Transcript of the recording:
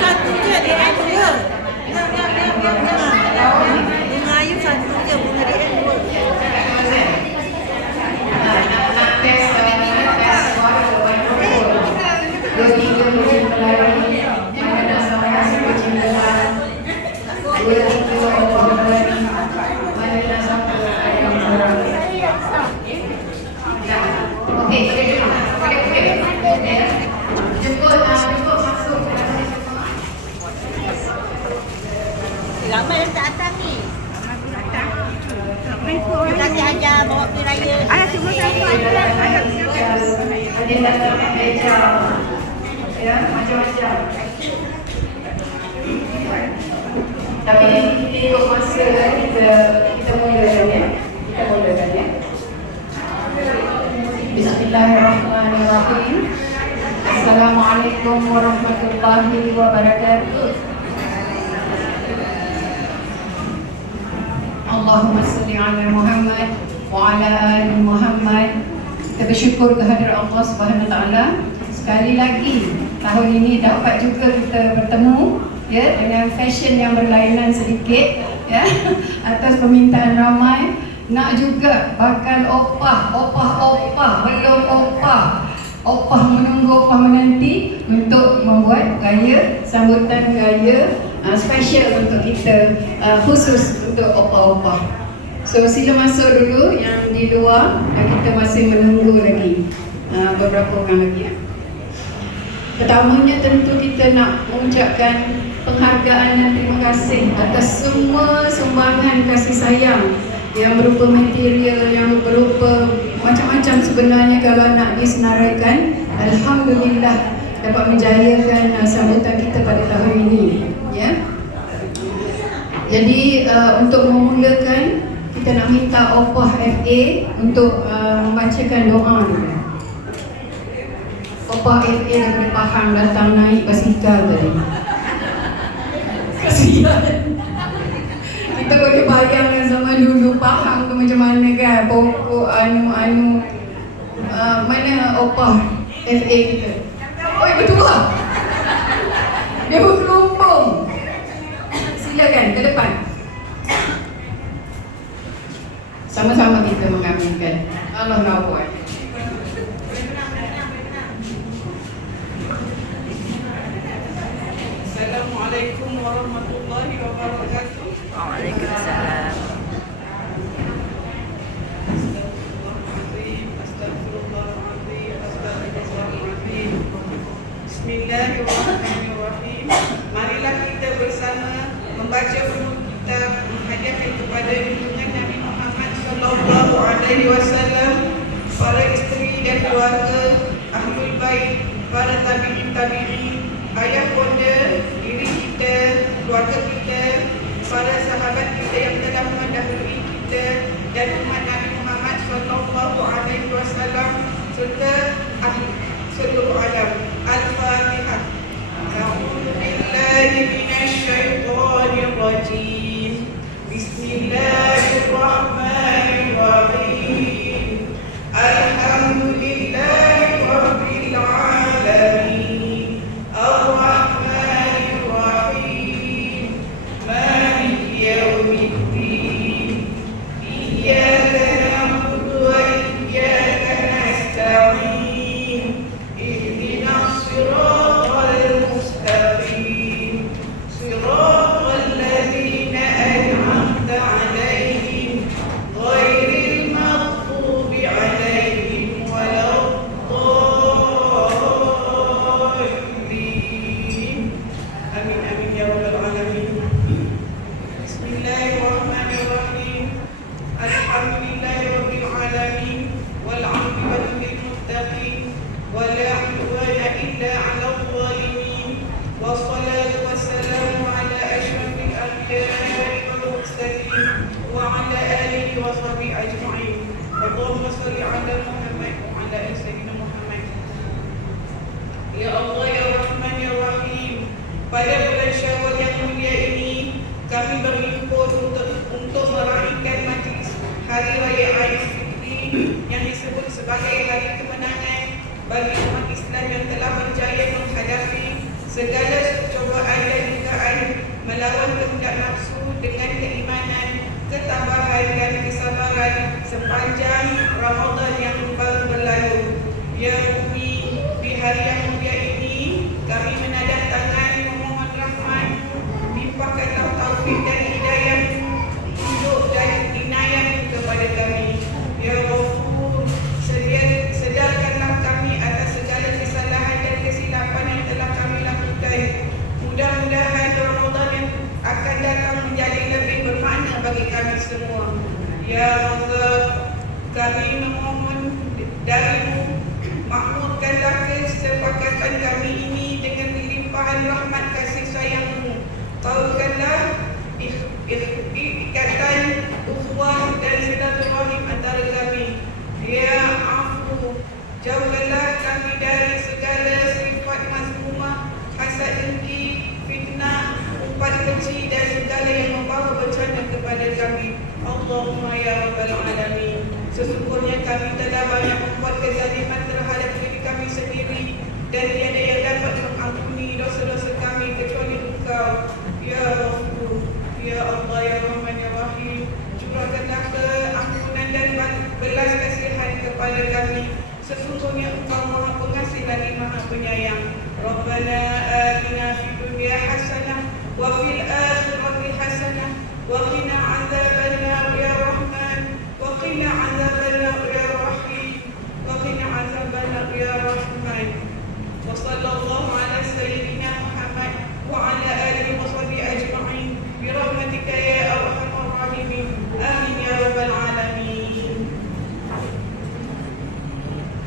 sao cũng chưa đến anh chứ. Ada datang meja. Ya, macam-macam. Tapi kita ikut masa kita kita mulakan ya. Kita mulakan ya. Bismillahirrahmanirrahim. Assalamualaikum warahmatullahi wabarakatuh. Allahumma salli ala Muhammad wa ala ali Muhammad. Kita bersyukur kehadirat Allah Subhanahu Taala. Sekali lagi tahun ini dapat juga kita bertemu ya dengan fashion yang berlainan sedikit ya atas permintaan ramai. Nak juga bakal opah opah opah belum opah. Opah menunggu opah menanti untuk membuat gaya sambutan gaya uh, special untuk kita uh, khusus untuk opah-opah. So sila masuk dulu yang di luar kita masih menunggu lagi uh, beberapa orang lagi ya. Pertamanya tentu kita nak mengucapkan penghargaan dan terima kasih atas semua sumbangan kasih sayang yang berupa material, yang berupa macam-macam sebenarnya kalau nak disenaraikan. Alhamdulillah dapat menjayakan uh, sambutan kita pada tahun ini. Ya. Jadi uh, untuk memulakan kita nak minta Opah FA untuk uh, membacakan doa. Opah FA daripada Pahang datang naik basikal tadi. Kasihan. Kita boleh bayangkan zaman dulu Pahang tu macam mana kan Pokok anu-anu uh, Mana opah FA kita betul lah Dia berkelumpung Silakan ke depan Sama-sama kita mengaminkan Allah rawat Assalamualaikum warahmatullahi wabarakatuh. Waalaikumsalam. Bismillahirrahmanirrahim. Marilah kita bersama membaca buku kita menghadiahkan kepada Muhammad sallallahu alaihi wasallam, para isteri dan keluarga, ahlul bait, para tabi'in tabi'in, ayah bonda, diri kita, keluarga kita, para sahabat kita yang telah mendahului kita dan umat Nabi Muhammad sallallahu alaihi wasallam serta ahli seluruh alam. Allahumma salli ala Muhammad wa ala sayyidina Muhammad. Ya Allah ya Rahman ya Rahim, pada bulan Syawal yang mulia ini kami berhimpun untuk untuk meraihkan majlis hari raya Aidilfitri yang disebut sebagai hari kemenangan bagi umat Islam yang telah berjaya menghadapi segala cubaan dan juga melawan kehendak nafsu dengan keinginan Ketabahan dan kesabaran Sepanjang Ramadan yang baru berlalu Ya Umi, Ya Allah, kami memohon darimu makmurkanlah kesepakatan kami ini dengan limpahan rahmat kasih sayangmu. Kaukanlah ik- ik- ikatan ukhuwah dan silaturahim antara kami. Ya Afu, jauhkanlah kami dari segala sifat mazmumah, hasad dengki, fitnah, umpat kecil dan segala yang membawa bencana kepada kami. Allahumma ya Rabbal Alamin. Sesungguhnya kami telah banyak membuat kezaliman terhadap diri kami sendiri dan tiada yang dapat mengampuni dosa-dosa kami kecuali Engkau. Ya Rabbul, Ya Allah, Ya Rahman, Ya Rahim. Curahkanlah keampunan dan belas kasihan kepada kami. Sesungguhnya Engkau Maha Pengasih lagi Maha Penyayang. Rabbana atina fid dunya hasanah wa fil akhirati hasanah wa qina adzabannar sallallahu